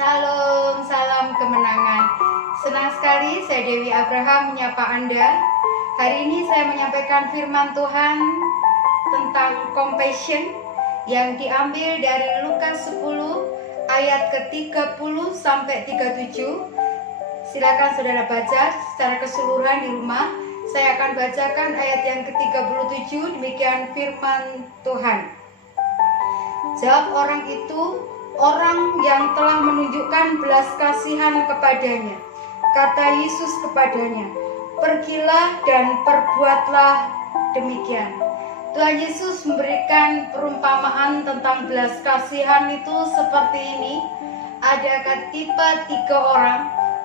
Salam, salam kemenangan. Senang sekali saya Dewi Abraham menyapa Anda. Hari ini saya menyampaikan firman Tuhan tentang compassion yang diambil dari Lukas 10 ayat ke-30 sampai 37. Silakan saudara baca secara keseluruhan di rumah. Saya akan bacakan ayat yang ke-37, demikian firman Tuhan. Jawab orang itu, orang yang telah menunjukkan belas kasihan kepadanya. Kata Yesus kepadanya, pergilah dan perbuatlah demikian. Tuhan Yesus memberikan perumpamaan tentang belas kasihan itu seperti ini. Ada tiga orang.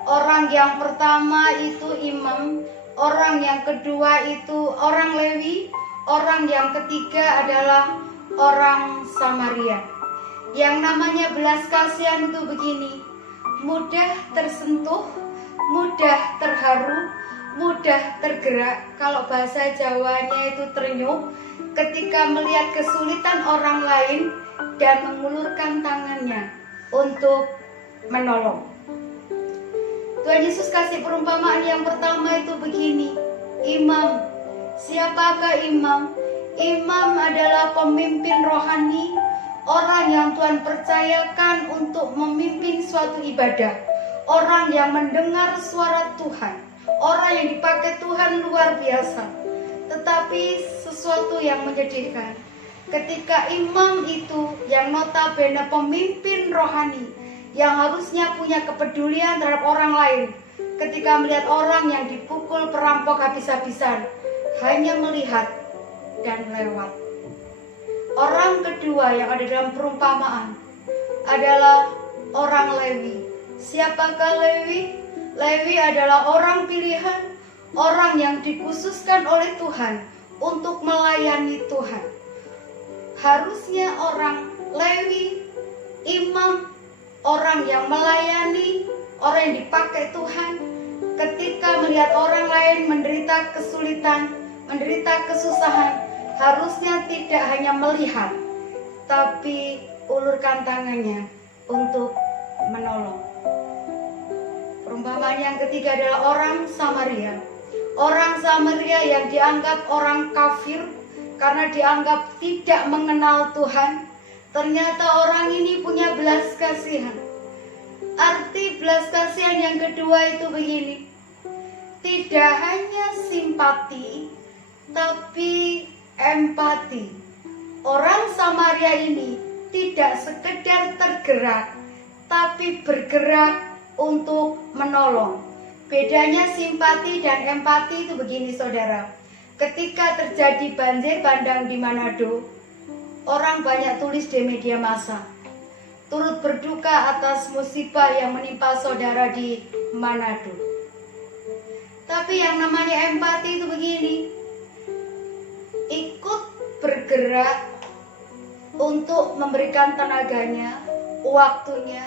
Orang yang pertama itu imam, orang yang kedua itu orang Lewi, orang yang ketiga adalah orang Samaria. Yang namanya belas kasihan itu begini, mudah tersentuh, mudah terharu, mudah tergerak. Kalau bahasa Jawanya itu terenyuh ketika melihat kesulitan orang lain dan mengulurkan tangannya untuk menolong. Tuhan Yesus kasih perumpamaan yang pertama itu begini, imam. Siapakah imam? Imam adalah pemimpin rohani, orang yang Tuhan percayakan untuk memimpin suatu ibadah, orang yang mendengar suara Tuhan, orang yang dipakai Tuhan luar biasa. Tetapi sesuatu yang menyedihkan, ketika imam itu yang notabene pemimpin rohani, yang harusnya punya kepedulian terhadap orang lain, ketika melihat orang yang dipukul perampok habis-habisan, hanya melihat dan lewat. Orang kedua yang ada dalam perumpamaan adalah orang Lewi. Siapakah Lewi? Lewi adalah orang pilihan, orang yang dikhususkan oleh Tuhan untuk melayani Tuhan. Harusnya orang Lewi, imam, orang yang melayani, orang yang dipakai Tuhan, ketika melihat orang lain menderita kesulitan, menderita kesusahan, harusnya tidak hanya melihat, tapi ulurkan tangannya untuk menolong. Perumpamaan yang ketiga adalah orang Samaria. Orang Samaria yang dianggap orang kafir karena dianggap tidak mengenal Tuhan. Ternyata orang ini punya belas kasihan. Arti belas kasihan yang kedua itu begini, tidak hanya simpati, tapi empati. Orang Samaria ini tidak sekedar tergerak, tapi bergerak untuk menolong. Bedanya simpati dan empati itu begini saudara. Ketika terjadi banjir bandang di Manado, orang banyak tulis di media massa, turut berduka atas musibah yang menimpa saudara di Manado. Tapi yang namanya empati itu begini, ikut bergerak untuk memberikan tenaganya, waktunya,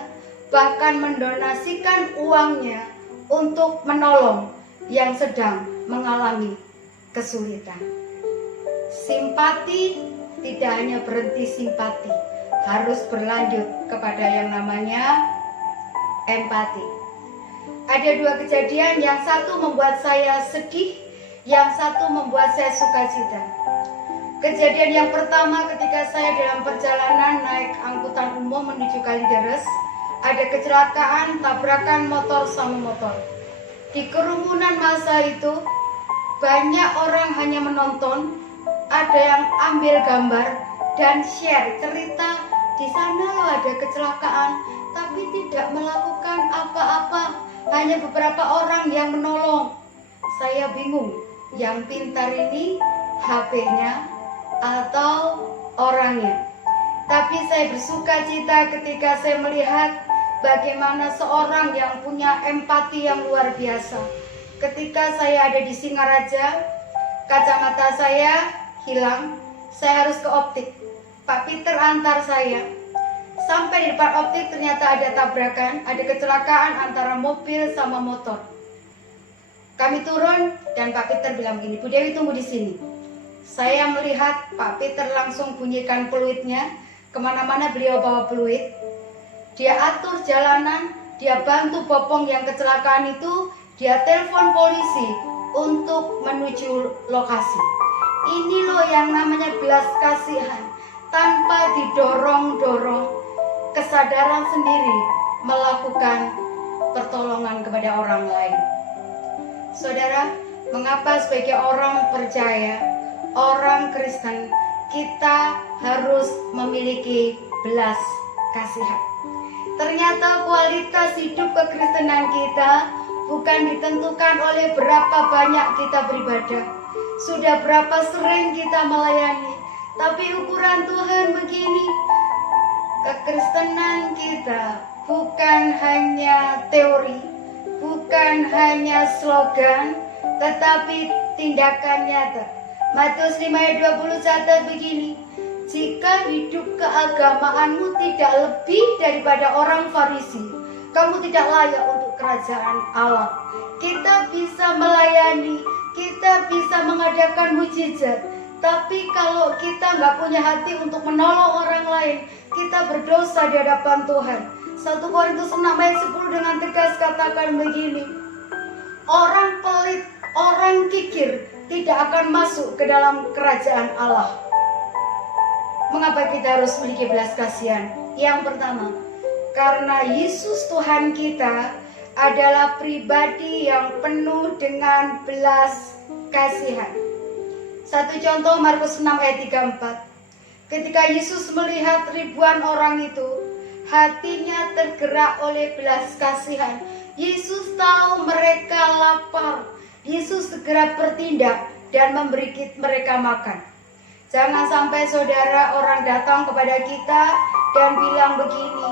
bahkan mendonasikan uangnya untuk menolong yang sedang mengalami kesulitan. Simpati tidak hanya berhenti simpati, harus berlanjut kepada yang namanya empati. Ada dua kejadian, yang satu membuat saya sedih, yang satu membuat saya sukacita. Kejadian yang pertama ketika saya dalam perjalanan naik angkutan umum menuju Kalideres, ada kecelakaan tabrakan motor sama motor. Di kerumunan massa itu banyak orang hanya menonton, ada yang ambil gambar dan share cerita, di sana loh ada kecelakaan, tapi tidak melakukan apa-apa, hanya beberapa orang yang menolong. Saya bingung, yang pintar ini HP-nya atau orangnya. Tapi saya bersuka cita ketika saya melihat bagaimana seorang yang punya empati yang luar biasa. Ketika saya ada di Singaraja, kacamata saya hilang, saya harus ke optik. Pak Peter antar saya. Sampai di depan optik ternyata ada tabrakan, ada kecelakaan antara mobil sama motor. Kami turun dan Pak Peter bilang begini, Bu Dewi tunggu di sini. Saya melihat Pak Peter langsung bunyikan peluitnya, kemana-mana beliau bawa peluit. dia atur jalanan, dia bantu bopong yang kecelakaan itu, dia telepon polisi untuk menuju lokasi. Ini loh yang namanya belas kasihan, tanpa didorong-dorong, kesadaran sendiri melakukan pertolongan kepada orang lain. Saudara, mengapa sebagai orang percaya, orang Kristen, kita harus memiliki belas kasihan? Ternyata kualitas hidup kekristenan kita bukan ditentukan oleh berapa banyak kita beribadah, sudah berapa sering kita melayani, tapi ukuran Tuhan begini. Kekristenan kita bukan hanya teori, bukan hanya slogan, tetapi tindakan nyata. Matius 5 ayat 21 begini, jika hidup keagamaanmu tidak lebih daripada orang Farisi, kamu tidak layak untuk kerajaan Allah. Kita bisa melayani, kita bisa mengadakan mujizat, tapi kalau kita nggak punya hati untuk menolong orang lain, kita berdosa di hadapan Tuhan. 1 Korintus 6 ayat 10 dengan tegas katakan begini, orang pelit, orang kikir tidak akan masuk ke dalam kerajaan Allah. Mengapa kita harus memiliki belas kasihan? Yang pertama, karena Yesus Tuhan kita adalah pribadi yang penuh dengan belas kasihan. Satu contoh Markus 6 ayat 34. Ketika Yesus melihat ribuan orang itu, hatinya tergerak oleh belas kasihan. Yesus tahu mereka lapar. Yesus segera bertindak dan memberi mereka makan. Jangan sampai saudara, orang datang kepada kita dan bilang begini,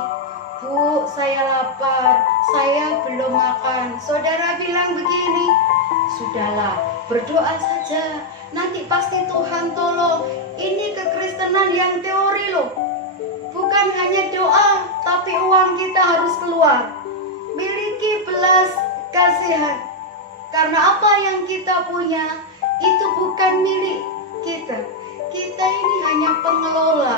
Bu, saya lapar, saya belum makan. Saudara bilang begini, sudahlah, berdoa saja, nanti pasti Tuhan tolong. Ini kekristenan yang teori loh. Bukan hanya doa, tapi uang kita harus keluar. Miliki belas kasihan. Karena apa yang kita punya itu bukan milik kita. Kita ini hanya pengelola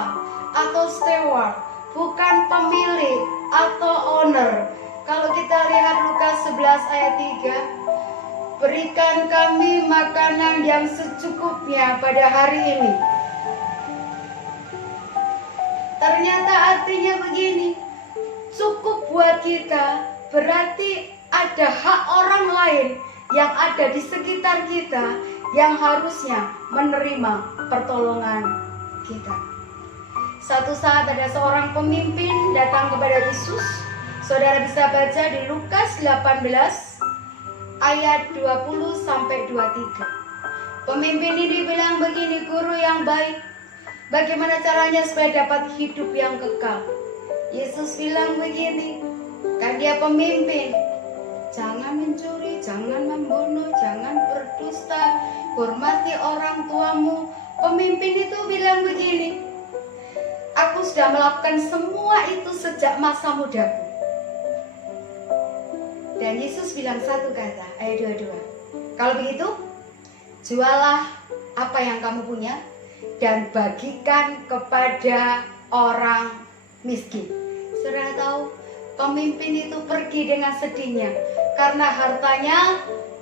atau steward, bukan pemilik atau owner. Kalau kita lihat Lukas 11 ayat 3, berikan kami makanan yang secukupnya pada hari ini. Ternyata artinya begini, cukup buat kita berarti ada hak orang lain yang ada di sekitar kita yang harusnya menerima pertolongan kita. Satu saat ada seorang pemimpin datang kepada Yesus. Saudara bisa baca di Lukas 18 ayat 20 sampai 23. Pemimpin ini bilang begini, guru yang baik, bagaimana caranya supaya dapat hidup yang kekal? Yesus bilang begini, kan dia pemimpin, jangan mencuri, jangan membunuh, jangan berdusta, hormati orang tuamu. Pemimpin itu bilang begini, aku sudah melakukan semua itu sejak masa mudaku. Dan Yesus bilang satu kata, ayat 22. Kalau begitu, jualah apa yang kamu punya dan bagikan kepada orang miskin. Saudara tahu, pemimpin itu pergi dengan sedihnya karena hartanya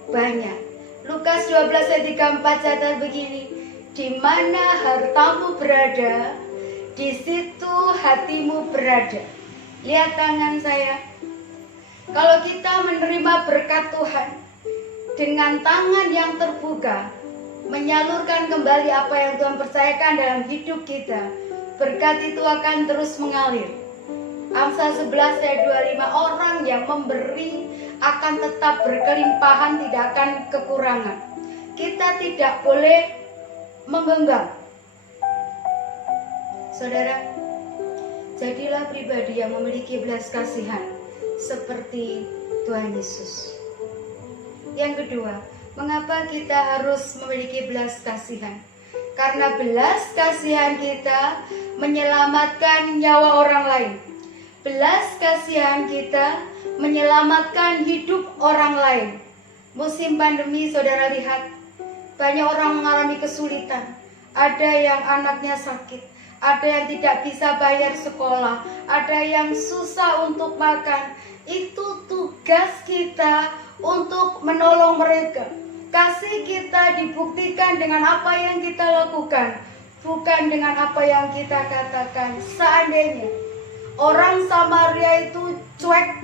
banyak. Lukas 12 ayat 34 catat begini, di mana hartamu berada, di situ hatimu berada. Lihat tangan saya. Kalau kita menerima berkat Tuhan dengan tangan yang terbuka, menyalurkan kembali apa yang Tuhan percayakan dalam hidup kita, berkat itu akan terus mengalir. Amsal 11 ayat 25, orang yang memberi akan tetap berkelimpahan, tidak akan kekurangan. Kita tidak boleh menggenggam. Saudara, jadilah pribadi yang memiliki belas kasihan seperti Tuhan Yesus. Yang kedua, mengapa kita harus memiliki belas kasihan? Karena belas kasihan kita menyelamatkan nyawa orang lain. Belas kasihan kita menyelamatkan hidup orang lain. Musim pandemi, saudara lihat, banyak orang mengalami kesulitan. Ada yang anaknya sakit, ada yang tidak bisa bayar sekolah, ada yang susah untuk makan. Itu tugas kita untuk menolong mereka. Kasih kita dibuktikan dengan apa yang kita lakukan, bukan dengan apa yang kita katakan. Seandainya orang Samaria itu cuek,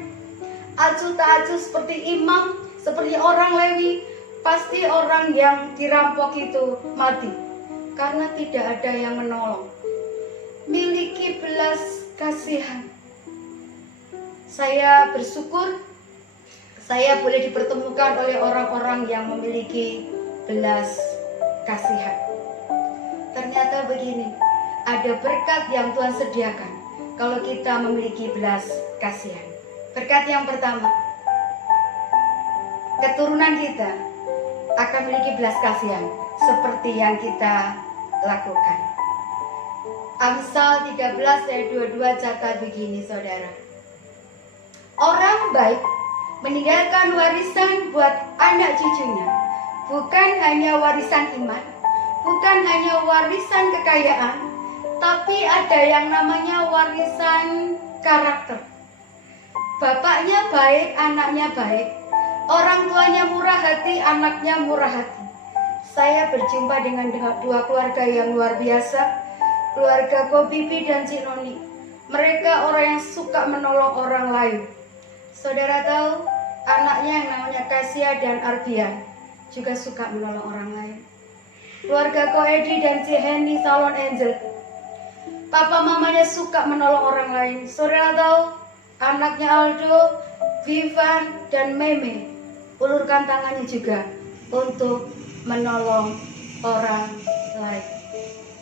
acuh tak acuh seperti imam, seperti orang Lewi, pasti orang yang dirampok itu mati, karena tidak ada yang menolong. Miliki belas kasihan. Saya bersyukur saya boleh dipertemukan oleh orang-orang yang memiliki belas kasihan. Ternyata begini, ada berkat yang Tuhan sediakan kalau kita memiliki belas kasihan. Berkat yang pertama, keturunan kita akan memiliki belas kasihan seperti yang kita lakukan. Amsal 13 ayat 22 catat begini, saudara. Orang baik meninggalkan warisan buat anak cucunya, bukan hanya warisan iman, bukan hanya warisan kekayaan, tapi ada yang namanya warisan karakter. Bapaknya baik, anaknya baik. Orang tuanya murah hati, anaknya murah hati. Saya berjumpa dengan dua keluarga yang luar biasa, keluarga Ko Bibi dan Cik Noni. Mereka orang yang suka menolong orang lain. Saudara tahu, anaknya yang namanya Kasia dan Arbian juga suka menolong orang lain. Keluarga Ko Edi dan Cik Henny Salon Angel, papa mamanya suka menolong orang lain. Saudara tahu, anaknya Aldo, Vivan, dan Meme ulurkan tangannya juga untuk menolong orang lain.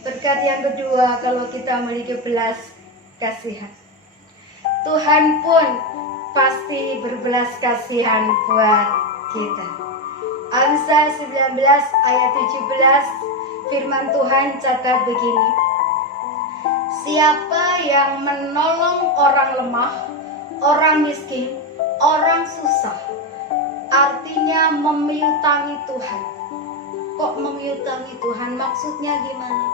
Berkat yang kedua, kalau kita memiliki belas kasihan, Tuhan pun pasti berbelas kasihan buat kita. Amsal 19 ayat 17, firman Tuhan catat begini. Siapa yang menolong orang lemah, orang miskin, orang susah, artinya memiutangi Tuhan. Kok memiutangi Tuhan? Maksudnya gimana?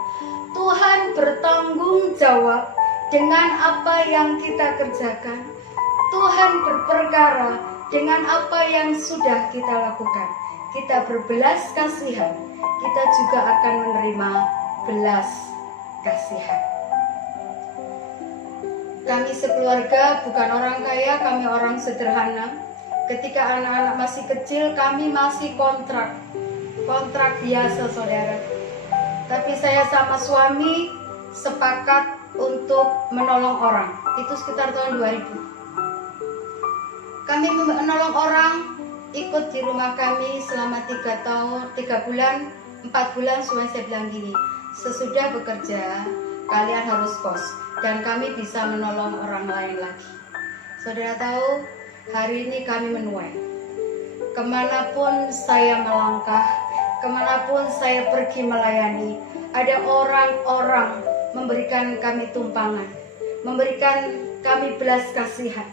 Tuhan bertanggung jawab dengan apa yang kita kerjakan. Tuhan berperkara dengan apa yang sudah kita lakukan. Kita berbelas kasihan, kita juga akan menerima belas kasihan. Kami sekeluarga bukan orang kaya, kami orang sederhana. Ketika anak-anak masih kecil, kami masih kontrak biasa, saudara. Tapi saya sama suami sepakat untuk menolong orang. Itu sekitar tahun 2000. Kami menolong orang, ikut di rumah kami selama 3 bulan, 4 bulan. Suami saya bilang gini, sesudah bekerja kalian harus kos, dan kami bisa menolong orang lain lagi. Saudara tahu, hari ini kami menuai. Kemanapun saya melangkah, kemanapun saya pergi melayani, ada orang-orang memberikan kami tumpangan, memberikan kami belas kasihan.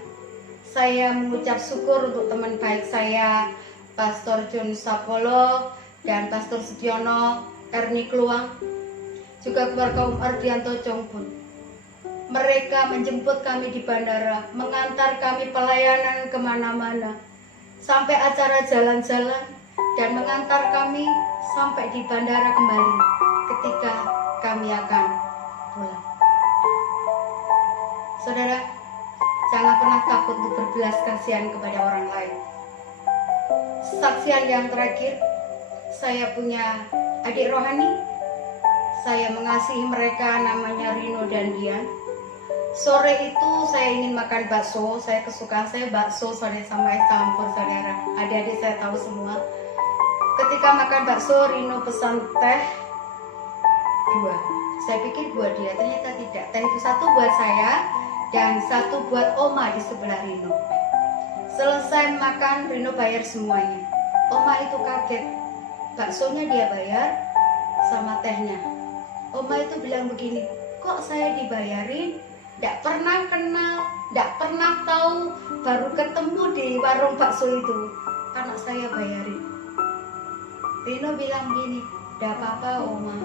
Saya mengucap syukur untuk teman baik saya, Pastor John Sapolo dan Pastor Sudiono Erni Kluang, juga keluarga Ardianto Chongpun. Mereka menjemput kami di bandara, mengantar kami pelayanan kemana-mana, sampai acara jalan-jalan, dan mengantar kami sampai di bandara kembali ketika kami akan pulang. Saudara, jangan pernah takut untuk berbelas kasihan kepada orang lain. Saksian yang terakhir, saya punya adik rohani. Saya mengasihi mereka, namanya Rino dan Dian. Sore itu saya ingin makan bakso. Saya kesukaan saya bakso, saudara, sama es campur, saudara. Adik-adik saya tahu semua. Ketika makan bakso, Rino pesan teh 2. Saya pikir buat dia, ternyata tidak. Teh itu 1 buat saya dan 1 buat Oma di sebelah Rino. Selesai makan, Rino bayar semuanya. Oma itu kaget, baksonya dia bayar sama tehnya. Oma itu bilang begini, kok saya dibayarin? Tidak pernah kenal, tidak pernah tahu, baru ketemu di warung bakso itu. Anak saya bayarin. Rino bilang gini, tidak apa-apa Oma,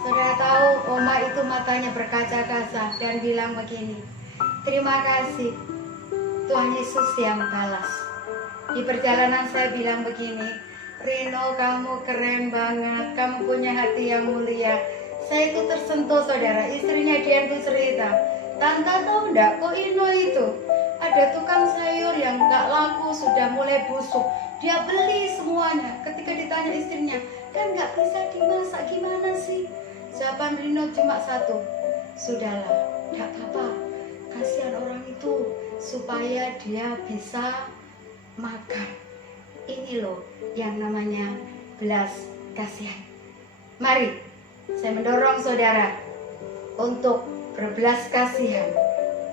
Saudara tahu, Oma itu matanya berkaca-kaca dan bilang begini, terima kasih Tuhan Yesus yang balas. Di perjalanan saya bilang begini, Rino kamu keren banget, kamu punya hati yang mulia. Saya itu tersentuh saudara, istrinya dia itu cerita, Tante tahu enggak kok Ino itu ada tukang sayur yang nggak laku sudah mulai busuk, dia beli semuanya. Ketika ditanya istrinya, kan nggak bisa dimasak, gimana sih? Jawaban Rino cuma satu, sudahlah, nggak apa-apa, kasihan orang itu supaya dia bisa makan. Ini loh yang namanya belas kasihan. Mari saya mendorong saudara untuk berbelas kasihan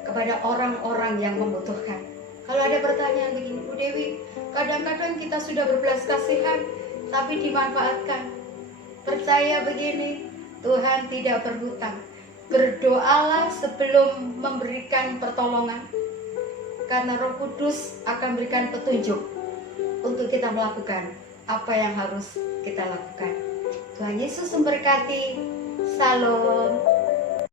kepada orang-orang yang membutuhkan. Kalau ada pertanyaan begini, Bu Dewi, kadang-kadang kita sudah berbelas kasihan tapi dimanfaatkan. Percaya begini, Tuhan tidak berhutang. Berdoalah sebelum memberikan pertolongan, karena Roh Kudus akan berikan petunjuk untuk kita melakukan apa yang harus kita lakukan. Tuhan Yesus memberkati. Salam.